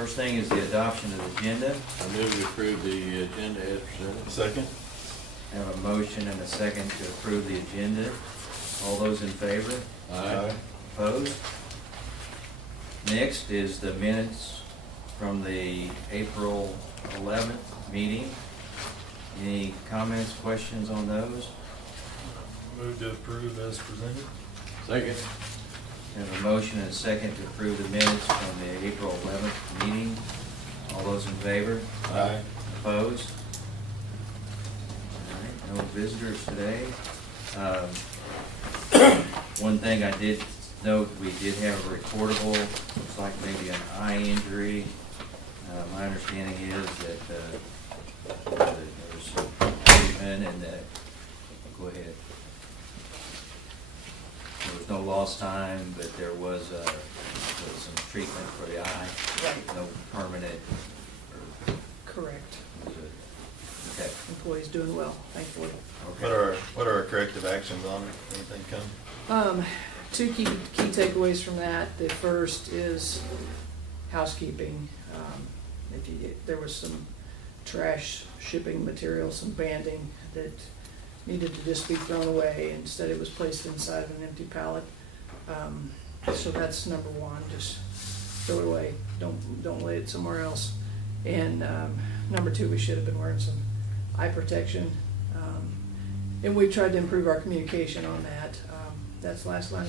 First thing is the adoption of the agenda. I move to approve the agenda as presented. Second. I have a motion and a second to approve the agenda. All those in favor? Aye. Opposed? Next is the minutes from the April 11th meeting. Any comments, questions on those? Move to approve as presented. Second. I have a motion and a second to approve the minutes from the April 11th meeting. All those in favor? Aye. Opposed? All right, no visitors today. One thing I did note, we did have a reportable, looks like maybe an eye injury. My understanding is that there was some treatment and that, go ahead. There was no lost time, but there was some treatment for the eye. Right. No permanent, or Correct. was it? Okay. Employee's doing well, thankfully. Okay. What are our corrective actions on it? Anything come? Two key takeaways from that. The first is housekeeping. There was some trash shipping material, some banding that needed to just be thrown away. Instead, it was placed inside of an empty pallet. So that's number one, just throw it away. Don't lay it somewhere else. And number two, we should have been wearing some eye protection. And we've tried to improve our communication on that. That's last line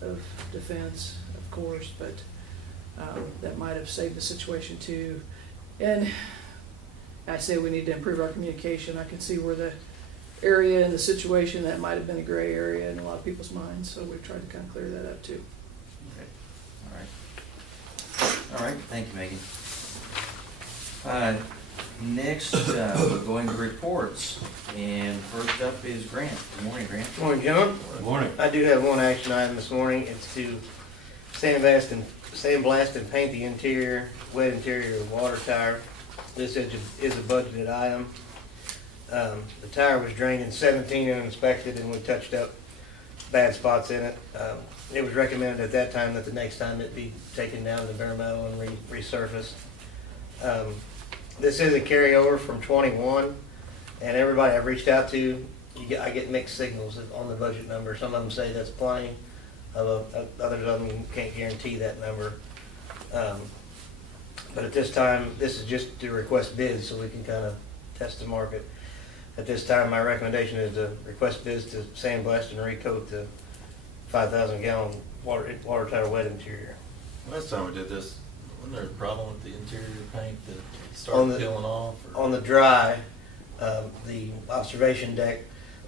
of defense, of course, but that might have saved the situation too. And I say we need to improve our communication. I can see where the area and the situation that might have been a gray area in a lot of people's minds, so we've tried to kind of clear that up too. Okay. All right, thank you, Megan. Next, we're going to reports, and first up is Grant. Good morning, Grant. Good morning, John. Good morning. I do have one action item this morning. It's to sandblast and paint the interior, wet interior of water tower. This is a budgeted item. The tower was drained in 17 and inspected, and we touched up bad spots in it. It was recommended at that time that the next time it be taken down to bare metal and resurfaced. This is a carryover from 21, and everybody I've reached out to, I get mixed signals on the budget number. Some of them say that's plenty, others of them can't guarantee that number. But at this time, this is just to request bids so we can kind of test the market. At this time, my recommendation is to request bids to sandblast and recoat the 5,000 gallon water tower wet interior. Last time we did this, wasn't there a problem with the interior paint that On started the- peeling off? Or? On the dry, the observation deck,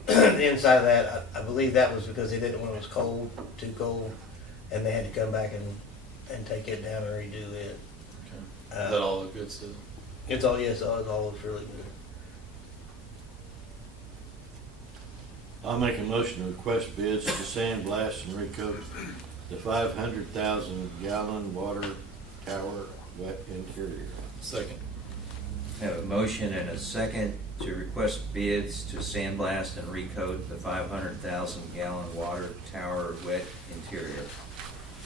the inside of that, I believe that was because they didn't want it was cold, too cold, and they had to come back and take it down and redo it. Okay. Is that all the good stuff? It's all, yes, it all looks really good. I'll make a motion to request bids to sandblast and recoat the 500,000 gallon water tower wet interior. Second. I have a motion and a second to request bids to sandblast and recoat the 500,000 gallon water tower wet interior.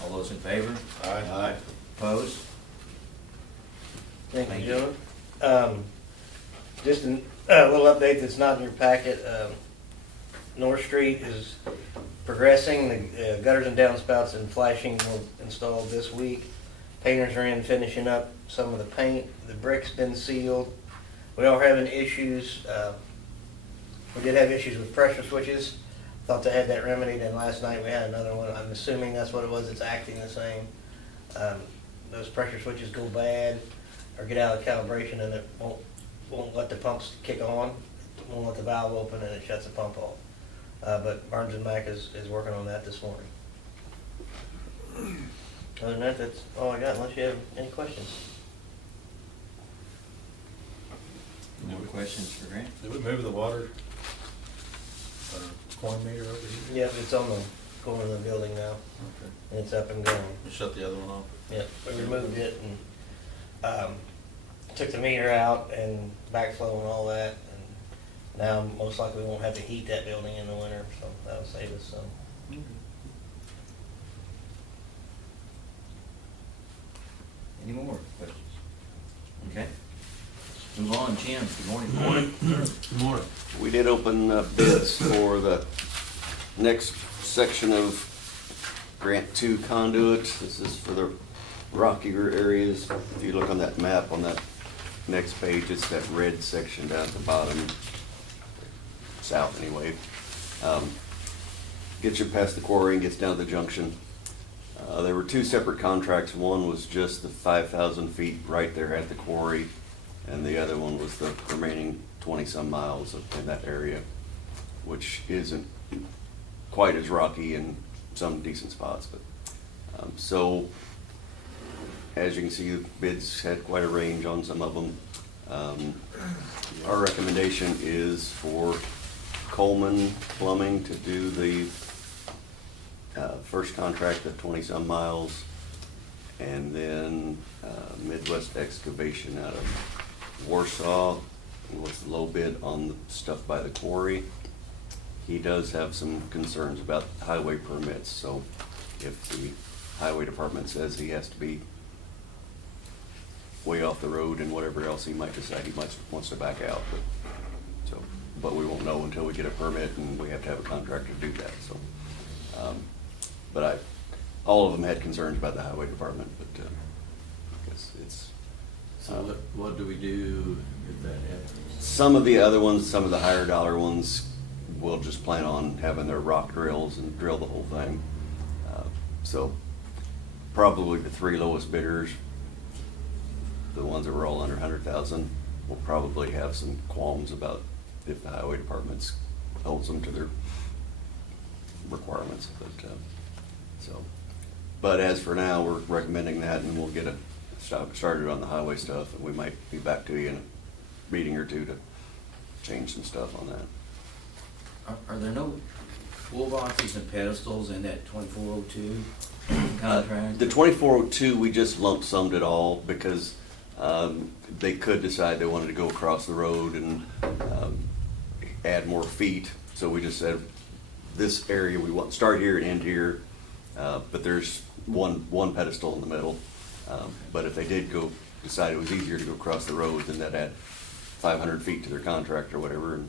All those in favor? Aye. Opposed? Thank Thank you, you. John. Just a little update that's not in your packet. North Street is progressing. The gutters and downspouts and flashing were installed this week. Painters are in finishing up some of the paint. The brick's been sealed. We are having issues. We did have issues with pressure switches. Thought they had that remedied, and last night we had another one. I'm assuming that's what it was. It's acting the same. Those pressure switches go bad or get out of calibration, and it won't let the pumps kick on. It won't let the valve open, and it shuts the pump off. But Barnes and Mac is working on that this morning. Other than that, that's all I got, unless you have any questions. No questions for Grant? Did we move the water coin meter over here? Yep, it's on the corner of the building now, Okay. and it's up and going. We shut the other one off. Yep, we removed it and took the meter out and backflow and all that. And now most likely we won't have to heat that building in the winter, so that'll save us some. Any more questions? Okay. Move on, Jim, good morning. Morning. Good morning. We did open bids for the next section of Grant 2 conduit. This is for the rockier areas. If you look on that map on that next page, it's that red section down at the bottom, south anyway. Gets you past the quarry and gets down to the junction. There were two separate contracts. One was just the 5,000 feet right there at the quarry, and the other one was the remaining 20-some miles in that area, which isn't quite as rocky in some decent spots. But so, as you can see, the bids had quite a range on some of them. Our recommendation is for Coleman Plumbing to do the first contract of 20-some miles, and then Midwest Excavation out of Warsaw was the low bid on the stuff by the quarry. He does have some concerns about highway permits, so if the highway department says he has to be way off the road and whatever else, he might decide he wants to back out. But we won't know until we get a permit, and we have to have a contractor do that. So, all of them had concerns about the highway department, but I guess it's. So what do we do if that happens? Some of the other ones, some of the higher dollar ones, will just plan on having their rock drills and drill the whole thing. So probably the three lowest bidders, the ones that were all under 100,000, will probably have some qualms about if the highway department holds them to their requirements. But as for now, we're recommending that, and we'll get started on the highway stuff, and we might be back to you in a meeting or two to change some stuff on that. Are there no toolboxes and pedestals in that 2402 contract? The 2402, we just lump summed it all because they could decide they wanted to go across the road and add more feet. So we just said, this area, we want start here and end here, but there's one pedestal in the middle. But if they did decide it was easier to go across the road, then that'd add 500 feet to their contract or whatever, and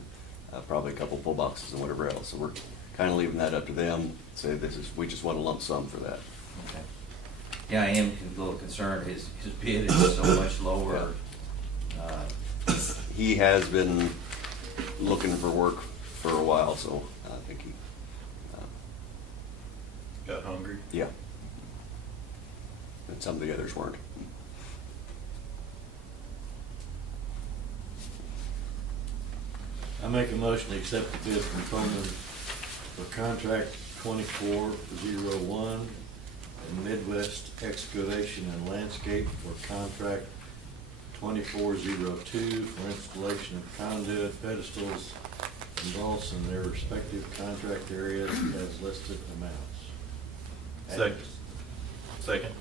probably a couple pull boxes and whatever else. So we're kind of leaving that up to them. Say we just want a lump sum for that. Okay. Yeah, I am a little concerned. His bid is so much lower. He has been looking for work for a while, so I think he. Got hungry? Yeah. And some of the others weren't. I make a motion to accept the bid from Coleman for contract 2401 and Midwest Excavation and Landscape for contract 2402 for installation of conduit, pedestals, and vaults in their respective contract areas as listed amounts. Second.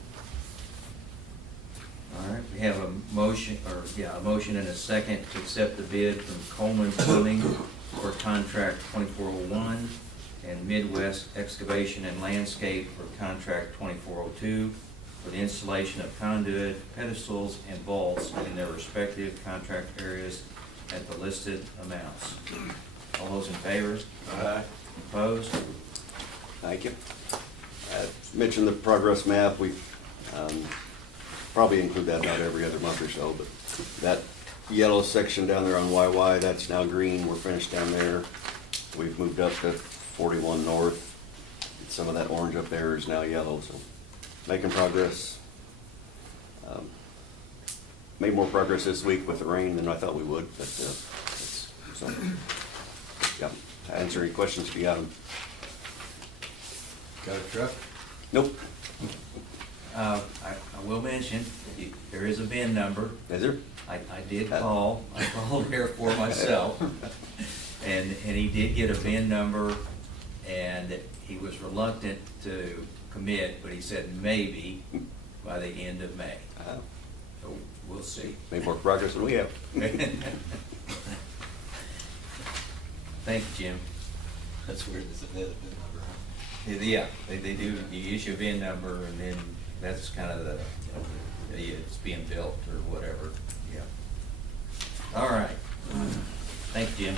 All right, we have a motion and a second to accept the bid from Coleman Plumbing for contract 2401 and Midwest Excavation and Landscape for contract 2402 for the installation of conduit, pedestals, and vaults in their respective contract areas at the listed amounts. All those in favor? Aye. Opposed? Thank you. Mentioned the progress map. We probably include that about every other month or so, but that yellow section down there on YY, that's now green. We're finished down there. We've moved up to 41 North. Some of that orange up there is now yellow, so making progress. Made more progress this week with the rain than I thought we would, but so, yeah. Answer any questions if you got them. Got a truck? Nope. I will mention, there is a VIN number. Is there? I did call, I called here for myself, and he did get a VIN number, and he was reluctant to commit, but he said maybe by the end of May. So we'll see. Made more progress than we have. Thank you, Jim. That's weird, isn't it? Yeah, they do, you issue a VIN number, and then that's kind of the, it's being built or whatever, yeah. All right. Thank you, Jim.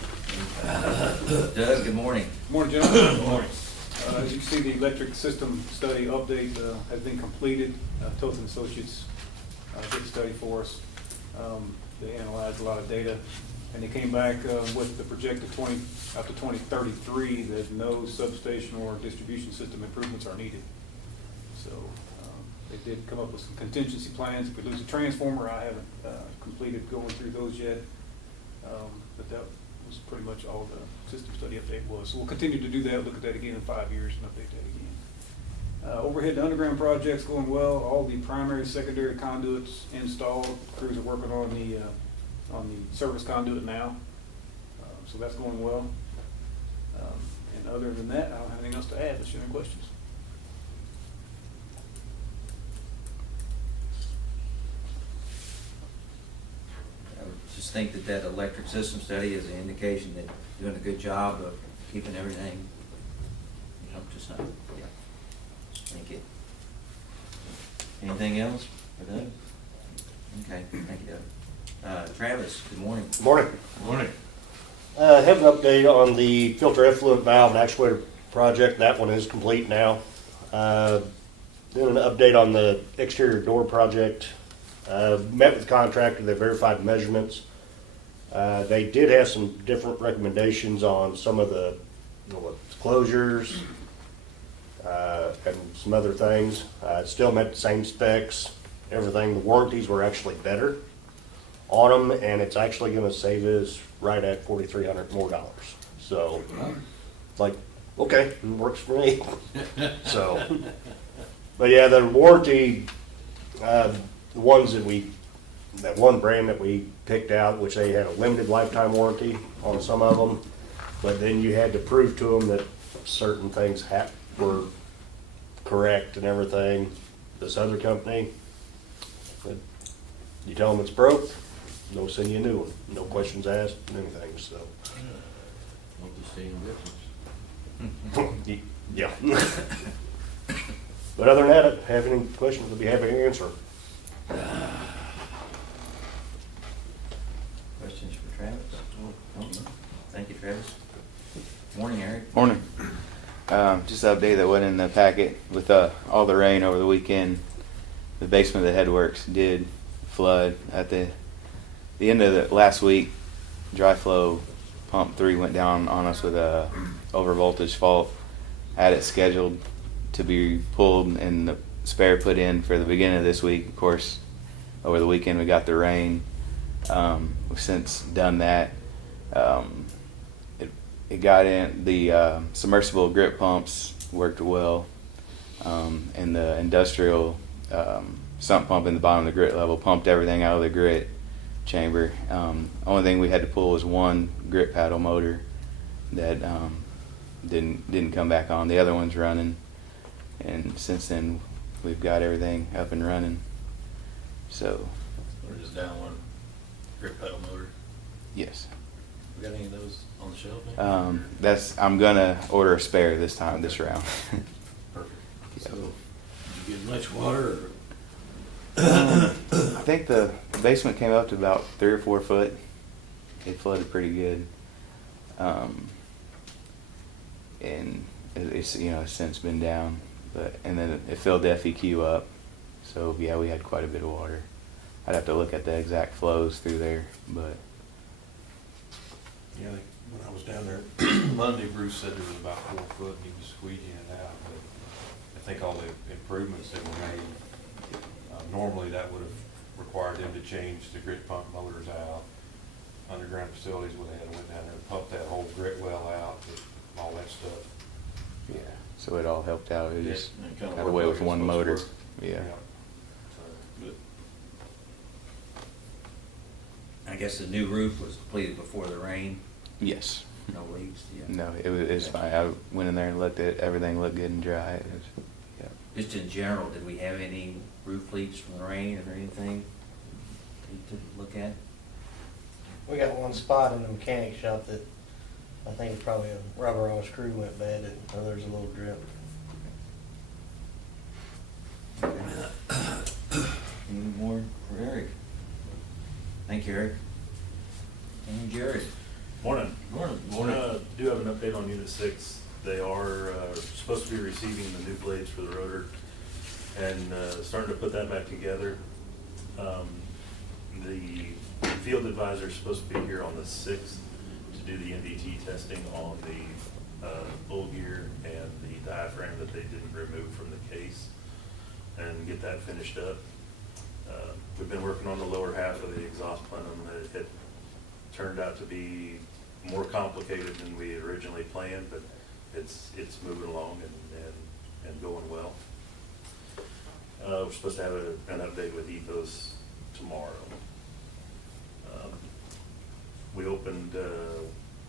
Doug, good morning. Morning, gentlemen. Good morning. As you can see, the electric system study update has been completed. Toth & Associates did the study for us. They analyzed a lot of data, and they came back with the projected up to 2033 that no substation or distribution system improvements are needed. So they did come up with some contingency plans. If we lose a transformer, I haven't completed going through those yet. But that was pretty much all the system study update was. So we'll continue to do that, look at that again in 5 years and update that again. Overhead and underground projects going well. All the primary, secondary conduits installed. Crews are working on the service conduit now. So that's going well. And other than that, I don't have anything else to add. Unless you have any questions. I would just think that electric system study is an indication that you're doing a good job of keeping everything, just not, yeah. Thank you. Anything else for Doug? Okay, thank you, Doug. Travis, good morning. Morning. Morning. Have an update on the filter effluent valve and actuator project. That one is complete now. Then an update on the exterior door project. Met with the contractor, they verified measurements. They did have some different recommendations on some of the closures and some other things. Still met the same specs, everything. The warranties were actually better on them, and it's actually going to save us right at $4,300 more. So, like, okay, it works for me. So, but yeah, the warranty, the ones that one brand that we picked out, which they had a limited lifetime warranty on some of them, but then you had to prove to them that certain things were correct and everything. This other company, you tell them it's broke, they'll send you a new one. No questions asked, anything, so. Hope to see difference. Yeah. But other than that, if you have any questions, I'll be happy to answer. Questions for Travis? No? Thank you, Travis. Morning, Eric. Morning. Just an update that wasn't in the packet. With all the rain over the weekend, the basement of the headworks did flood at the end of the last week. Dry flow pump 3 went down on us with a over voltage fault. Had it scheduled to be pulled and the spare put in for the beginning of this week. Of course, over the weekend we got the rain. We've since done that. It got in. The submersible grit pumps worked well, and the industrial sump pump in the bottom of the grit level pumped everything out of the grit chamber. Only thing we had to pull was one grit paddle motor that didn't come back on. The other one's running, and since then we've got everything up and running. So We're just down one grip pedal motor. yes. We got any of those on the shelf maybe? I'm gonna order a spare this round. Perfect. So, did you get much water or? I think the basement came up to about 3 or 4 foot. It flooded pretty good, and it's since been down. And then it filled the FEQ up, so yeah, we had quite a bit of water. I'd have to look at the exact flows through there, but Yeah, when I was down there Monday, Bruce said there was about 4 foot and he was squeegeeing it out, but I think all the improvements that were made, normally that would have required them to change the grit pump motors out. Underground facilities would have had to went down there and pumped that whole grit well out, all that stuff. yeah, so it all helped out. It just And kinda got worked away like with it's one supposed to motor. work. Yeah. So, but I guess the new roof was completed before the rain, Yes. no leaks, yeah. No, it's fine. I went in there and looked at everything. Looked good and dry. It was, yeah. Just in general, did we have any roof leaks from the rain or anything to look at? We got one spot in the mechanic shop that I think probably a rubber on a screw went bad, and there's a little drip. Any more for Eric? Thank you, Eric. And Jared? Morning. Morning. Do have an update on Unit 6. They are supposed to be receiving the new blades for the rotor and starting to put that back together. The field advisor is supposed to be here on the 6th to do the NDT testing on the bull gear and the diaphragm that they didn't remove from the case and get that finished up. We've been working on the lower half of the exhaust plenum. It turned out to be more complicated than we had originally planned, but it's moving along and going well. We're supposed to have an update with Ethos tomorrow. We opened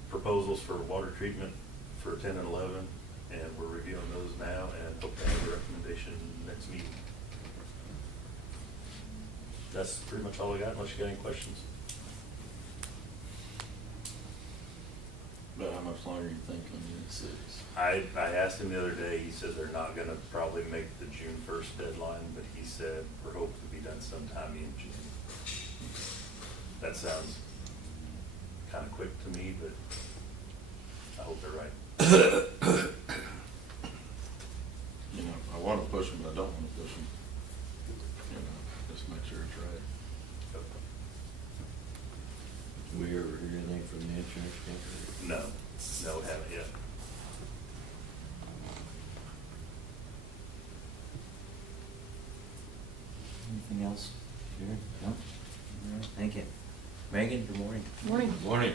proposals for water treatment for 10 and 11, and we're reviewing those now and hope to have a recommendation next meeting. That's pretty much all I got, unless you got any questions. But how much longer you think on Unit 6? I asked him the other day, he said they're not gonna probably make the June 1st deadline, but he said we're hoping to be done sometime in June. That sounds kinda quick to me, but I hope they're right. You know, I wanna push them, but I don't wanna push them. You know, just make sure it's right. We ever hear anything from the insurance company? No, haven't yet. Anything else, Jared? No? All right, thank you. Megan, good morning. Morning. Morning.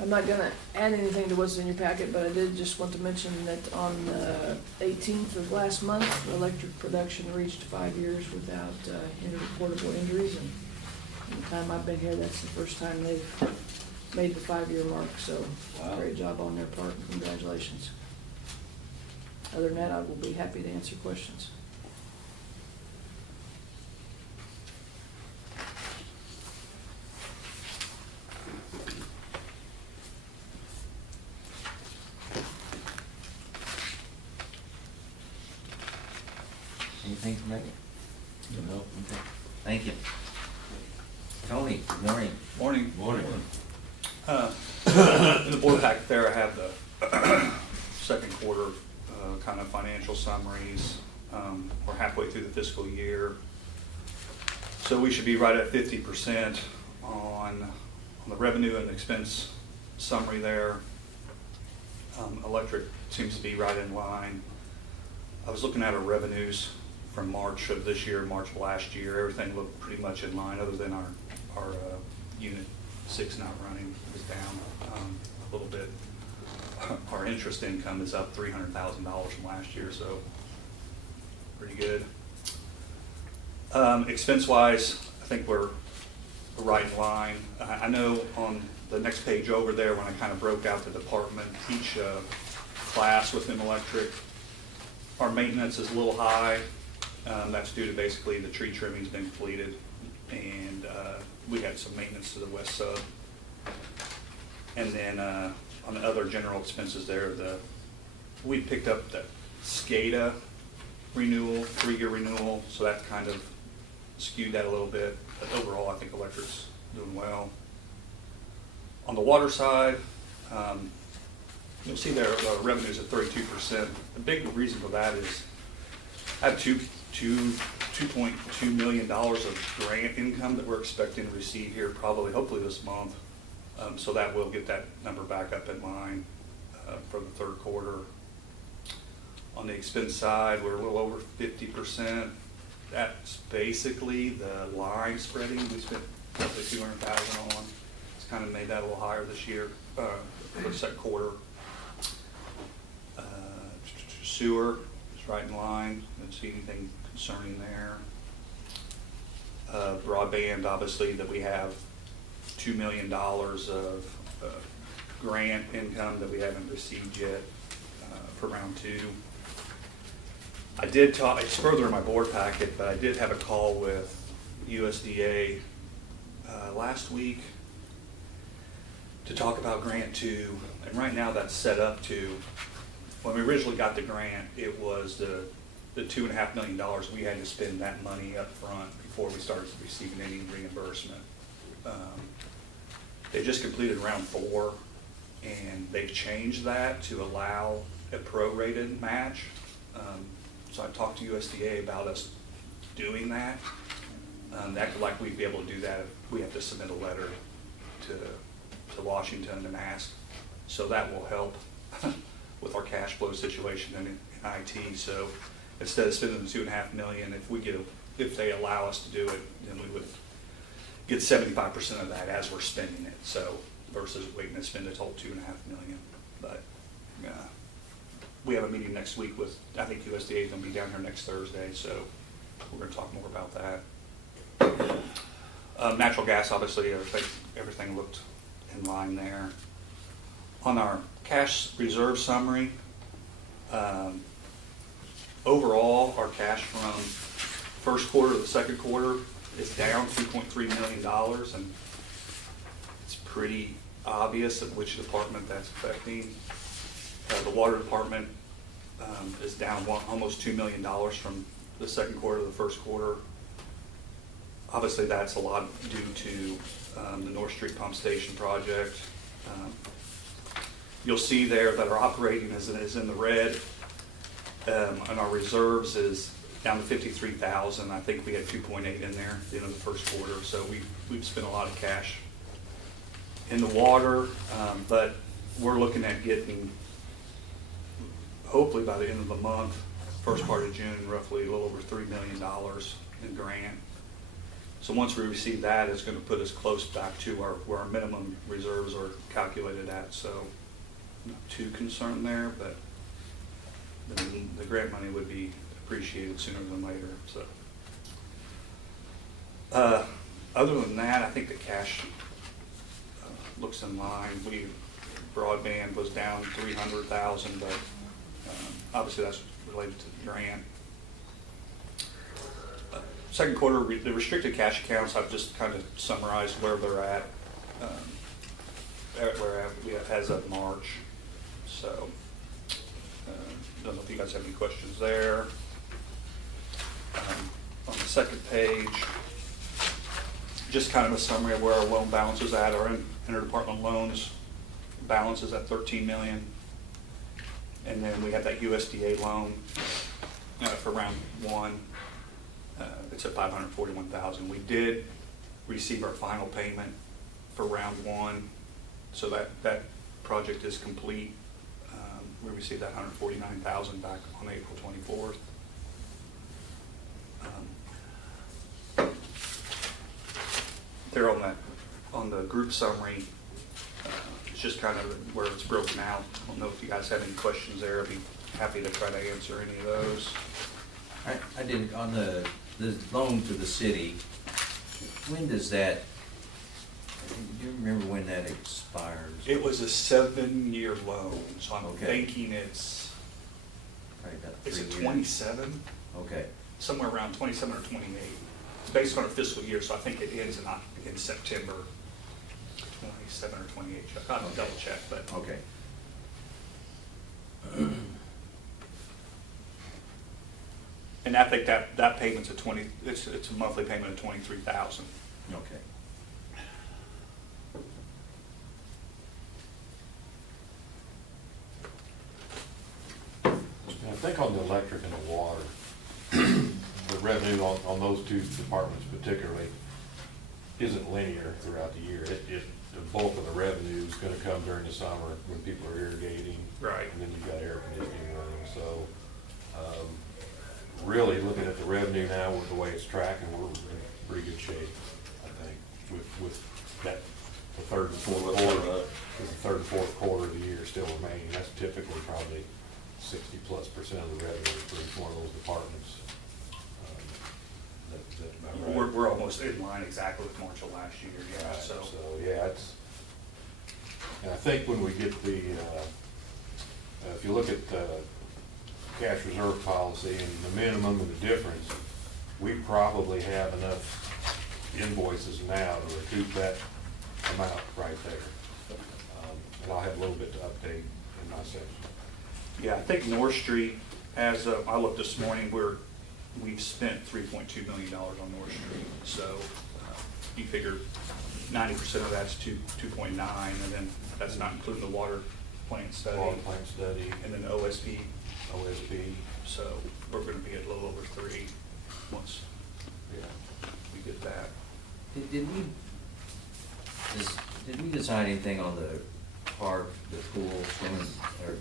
I'm not gonna add anything to what's in your packet, but I did just want to mention that on the 18th of last month, electric production reached 5 years without any reportable injuries, and in the time I've been here, that's the first time they've made the 5-year mark, so Wow. great job on their part, and congratulations. Other than that, I will be happy to answer questions. Anything from Megan? No. Okay, thank you. Tony, good morning. Morning. Morning. In the board packet there, I have the second quarter kind of financial summaries. We're halfway through the fiscal year. So we should be right at 50% on the revenue and expense summary there. Electric seems to be right in line. I was looking at our revenues from March of this year, March of last year. Everything looked pretty much in line, other than our Unit 6 not running is down a little bit. Our interest income is up $300,000 from last year, so pretty good. Expense-wise, I think we're right in line. I know on the next page over there, when I kind of broke out the department, each class within electric, our maintenance is a little high. That's due to basically the tree trimming's been completed, and we had some maintenance to the west sub. And then on the other general expenses there, we picked up the SCADA renewal, 3-year renewal, so that kind of skewed that a little bit. But overall, I think electric's doing well. On the water side, you'll see there revenues at 32%. The big reason for that is I have $2.2 million of grant income that we're expecting to receive here hopefully this month. So that will get that number back up in line for the third quarter. On the expense side, we're a little over 50%. That's basically the line spreading. We spent roughly $200,000 on. It's kind of made that a little higher this year for the second quarter. Sewer is right in line. Don't see anything concerning there. Broadband, obviously, that we have $2 million of grant income that we haven't received yet for round 2. I did talk, it's further in my board packet, but I did have a call with USDA last week to talk about grant 2, and right now that's set up to, when we originally got the grant, it was the $2.5 million. We had to spend that money up front before we started receiving any reimbursement. They just completed round 4, and they've changed that to allow a prorated match. So I talked to USDA about us doing that. They acted like we'd be able to do that if we have to submit a letter to Washington and ask. So that will help with our cash flow situation in IT. So instead of spending the $2.5 million, if they allow us to do it, then we would get 75% of that as we're spending it. So versus waiting to spend the whole $2.5 million. But we have a meeting next week with, I think USDA is going to be down here next Thursday, so we're going to talk more about that. Natural gas, obviously, everything looked in line there. On our cash reserve summary, overall, our cash from first quarter to the second quarter is down $2.3 million, and it's pretty obvious of which department that's affecting. The water department is down almost $2 million from the second quarter to the first quarter. Obviously, that's a lot due to the North Street Pump Station project. You'll see there that our operating is in the red, and our reserves is down to 53,000. I think we had 2.8 in there at the end of the first quarter, so we've spent a lot of cash in the water, but we're looking at getting, hopefully by the end of the month, first part of June, roughly a little over $3 million in grant. So once we receive that, it's going to put us close back to where our minimum reserves are calculated at. So I'm not too concerned there, but the grant money would be appreciated sooner than later. So other than that, I think the cash looks in line. Broadband was down 300,000, but obviously that's related to the grant. Second quarter, the restricted cash accounts, I've just kind of summarized where they're at, as of March. So, don't know if you guys have any questions there. On the second page, just kind of a summary of where our loan balance is at. Our interdepartmental loans balance is at $13 million. And then we have that USDA loan for round 1. It's at $541,000. We did receive our final payment for round 1, so that project is complete. We received that $149,000 back on April 24th. There on the group summary, it's just kind of where it's broken out. I don't know if you guys have any questions there. I'd be happy to try to answer any of those. I did, on the loan to the city, when does that, do you remember when that expires? It was a 7-year loan, so I'm Okay. thinking it's Probably about it 3 years. 27? Okay, Somewhere around 27 or 28. It's based on a fiscal year, so I think it ends in September 27 or 28. I'll have to double check, but okay. and I think that payment's it's a monthly payment of $23,000. Okay. I think on the electric and the water, the revenue on those two departments particularly isn't linear throughout the year. The bulk of the revenue is gonna come during the summer when people are irrigating. Right. And then you've got air conditioning running, so, really looking at the revenue now with the way it's tracking, we're in pretty good shape, I think, with that, the third and fourth quarter, the third and fourth quarter of the year still remaining. That's typically probably 60+% of the revenue for each one of those departments. That's about right. We're almost in line exactly with March of last year, yeah. Right, So yeah, and I think when we get the, if you look at the cash reserve policy and the minimum and the difference, we probably have enough invoices now to recoup that amount right there. And I'll have a little bit to update in my section. yeah, I think North Street, as of, I looked this morning, we've spent $3.2 million on North Street. So you figure 90% of that's 2.9, and then that's not including the water plant study. Water plant study, And then OSP, OSB, so we're gonna be at a little over 3 once yeah. we get that. Did we decide anything on the park, the pool, swimming, or?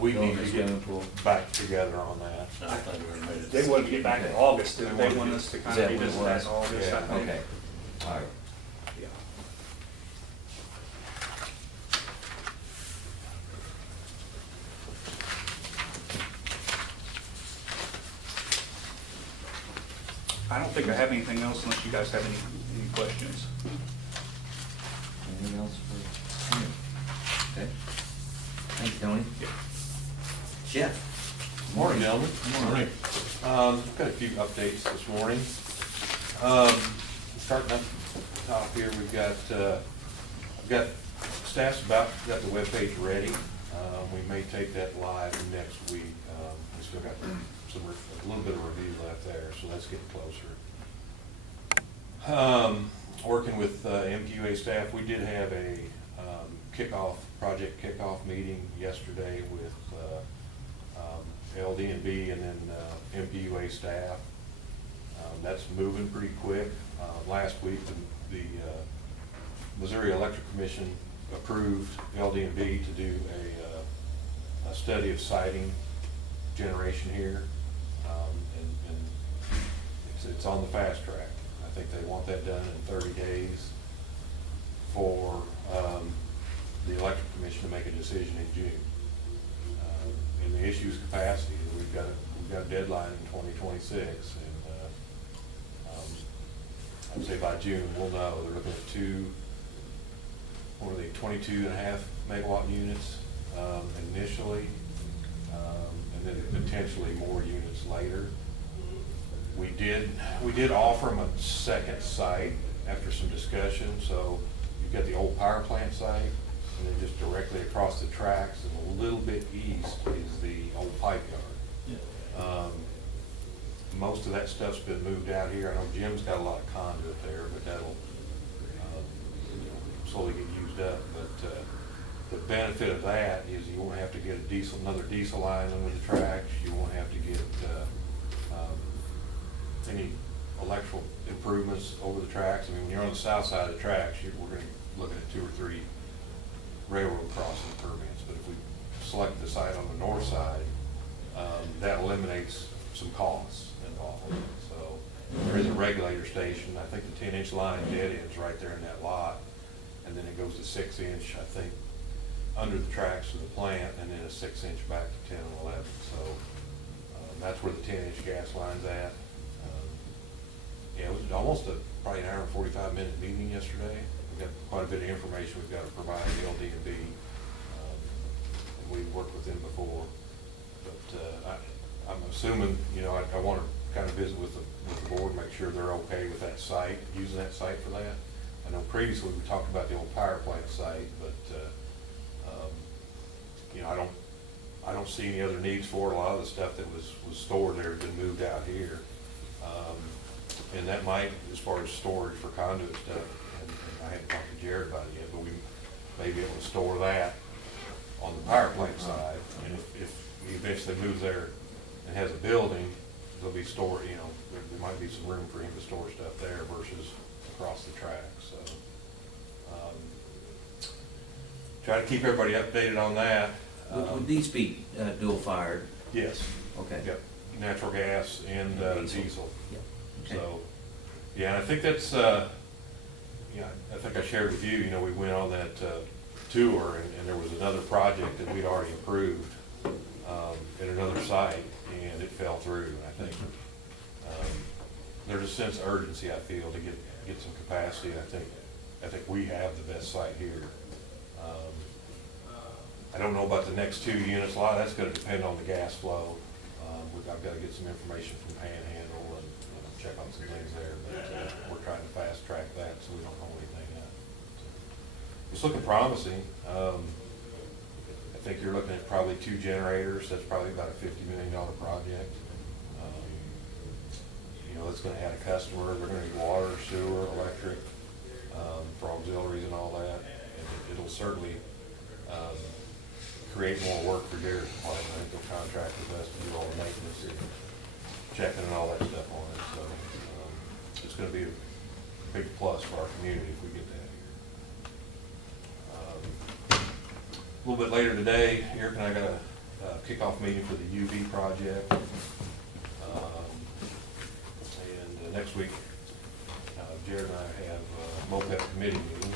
We building need a to swimming pool? get back together on that. I thought we made it. They wanted to get back in August, didn't they? They Want wanted us to Is kind that of what it revisit that in was? August, I Yeah, think. Okay, all right. Yeah. I don't think I have anything else unless you guys have any questions. Anything else for Tony? Okay. Thank you, Tony. Yeah. Jeff? Morning, gentlemen. Morning. Got a few updates this morning. Starting up top here, we've got staff's got the webpage ready. We may take that live next week. We still got a little bit of review left there, so that's getting closer. Working with MQA staff, we did have a project kickoff meeting yesterday with LD&B and then MPUA staff. That's moving pretty quick. Last week, the Missouri Electric Commission approved LD&B to do a study of siting generation here. And it's on the fast track. I think they want that done in 30 days for the Electric Commission to make a decision in June. And the issue is capacity. We've got a deadline in 2026, and I'd say by June we'll know. They're looking at 22.5 megawatt units initially, and then potentially more units later. We did offer them a second site after some discussion. So you've got the old power plant site, and then just directly across the tracks and a little bit east is the old pipe yard. Most of that stuff's been moved out here. I know Jim's got a lot of conduit there, but that'll slowly get used up. But the benefit of that is you won't have to get another diesel line under the tracks. You won't have to get any electrical improvements over the tracks. I mean, when you're on the south side of the tracks, we're going to be looking at 2 or 3 railroad crossing permits. But if we select the site on the north side, that eliminates some costs involved. So there is a regulator station. I think the 10-inch line dead ends right there in that lot, and then it goes to 6-inch, I think, under the tracks of the plant, and then a 6-inch back to 10 and 11. So that's where the 10-inch gas line's at. Yeah, it was almost probably an hour and 45-minute meeting yesterday. We got quite a bit of information we've got to provide LD&B, and we've worked with them before. But I'm assuming, I want to kind of visit with the board, make sure they're okay with that site, using that site for that. I know previously we talked about the old power plant site, but I don't see any other needs for it. A lot of the stuff that was stored there has been moved out here. And that might, as far as storage for conduit stuff, and I haven't talked to Jared about it yet, but we may be able to store that on the power plant side. And if we eventually move there and has a building, there'll be stored, there might be some room for him to store stuff there versus across the track. So try to keep everybody updated on that. Would these be dual fired? Yes. Okay. Yep, natural gas and diesel. Yep. Okay. So, yeah, and I think that's, I think I shared with you, we went on that tour, and there was another project that we'd already approved at another site, and it fell through. And I think there's a sense of urgency, I feel, to get some capacity. I think we have the best site here. I don't know about the next 2 units. A lot of that's going to depend on the gas flow. I've got to get some information from Panhandle and check on some things there, but we're trying to fast track that so we don't hold anything up. So, it's looking promising. I think you're looking at probably 2 generators. That's probably about a $50 million project. That's going to add a customer. They're going to need water, sewer, electric. certainly create more work for Derek's department. I think they'll contract with us to do all the maintenance and checking and all that stuff on it. So it's going to be a big plus for our community if we get that here. A little bit later today, Eric and I got a kickoff meeting for the UV project. And next week, Jared and I have a MOPEP committee meeting.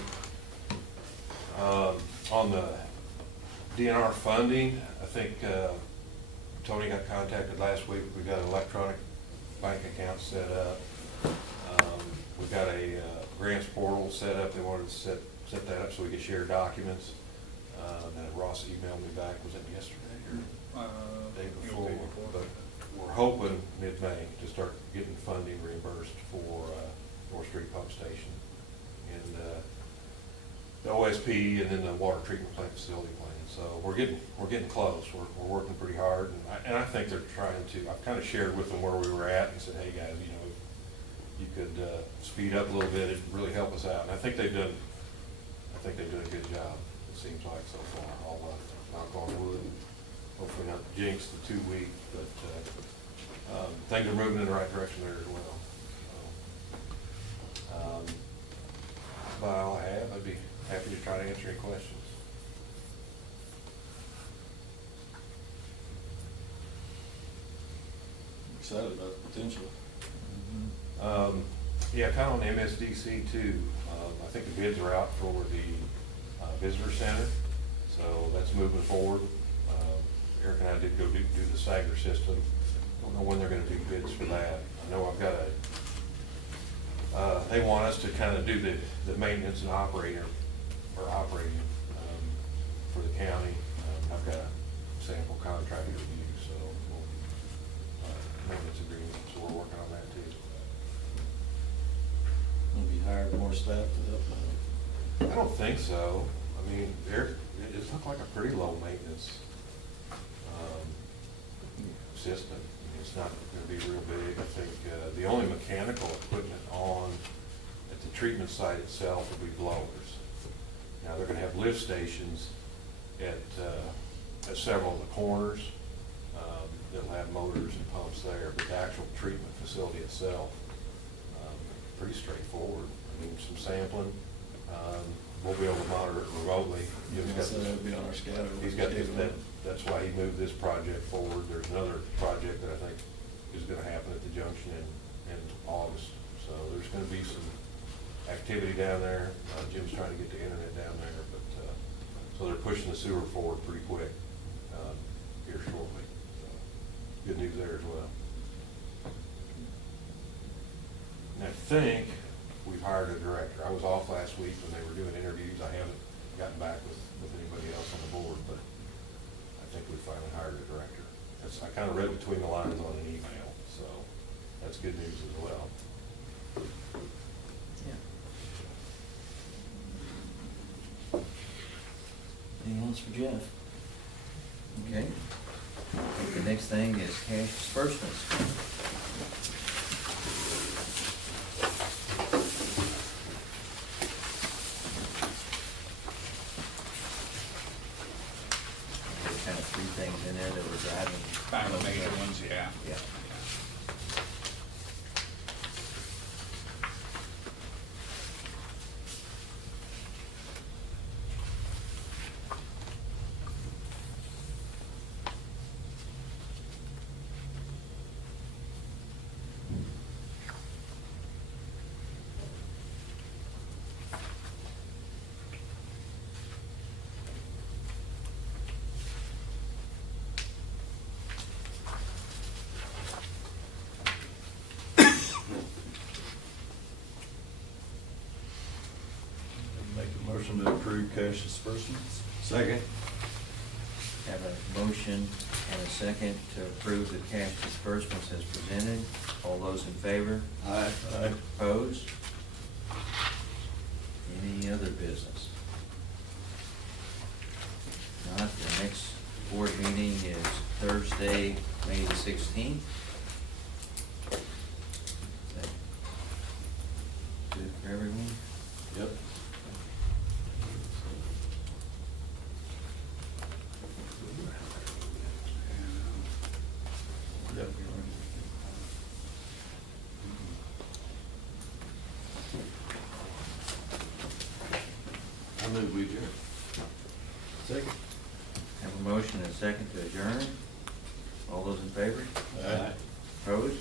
On the DNR funding, I think Tony got contacted last week. We got an electronic bank account set up. We've got a grants portal set up. They wanted to set that up so we could share documents. Then Ross emailed me back, was that yesterday or day before? But we're hoping mid-May to start getting funding reimbursed for North Street Pump Station and the OSP and then the water treatment plant facility plan. So we're getting close. We're working pretty hard, and I think they're trying to. I've kind of shared with them where we were at and said, hey guys, you know, if you could speed up a little bit, it'd really help us out. And I think they've done a good job. It seems like so far. I'll knock on wood. Hopefully not jinx the 2 week, but things are moving in the right direction there as well. So, about all I have. I'd be happy to try to answer any questions. Excited about the potential. Yeah, kind of on the MSDC too. I think the bids are out for the visitor center, so that's moving forward. Eric and I did go do the Sager system. Don't know when they're going to do bids for that. I know I've got they want us to kind of do the maintenance and operating for the county. I've got a sample contract to review, so maintenance agreement, so we're working on that too. Will be hiring more staff to help out? I don't think so. I mean, it looked like a pretty low maintenance system. It's not going to be real big. I think the only mechanical equipment on at the treatment site itself will be blowers. Now they're going to have lift stations at several of the corners. They'll have motors and pumps there, but the actual treatment facility itself, pretty straightforward. I mean, some sampling. We'll be able to monitor it remotely. That'll be on our scatter. He's got that's why he moved this project forward. There's another project that I think is going to happen at the junction in August. So there's going to be some activity down there. Jim's trying to get the internet down there, but so they're pushing the sewer forward pretty quick here shortly. So good news there as well. And I think we've hired a director. I was off last week when they were doing interviews. I haven't gotten back with anybody else on the board, but I think we finally hired a director. I kind of read between the lines on an email, so that's good news as well. Yeah. Anything else for Jeff? Okay. I think the next thing is cash disbursements. Kind of three things in there that were driving. Kind of the major ones, yeah. Yeah. Make a motion to approve cash disbursements. Second. Have a motion and a second to approve the cash disbursements as presented. All those in favor? Aye. Aye. Opposed? Any other business? Not, the next board meeting is Thursday, May the 16th. Is that good for everyone? Yep. move we adjourn. Second. Have a motion and a second to adjourn. All those in favor? Aye. Opposed?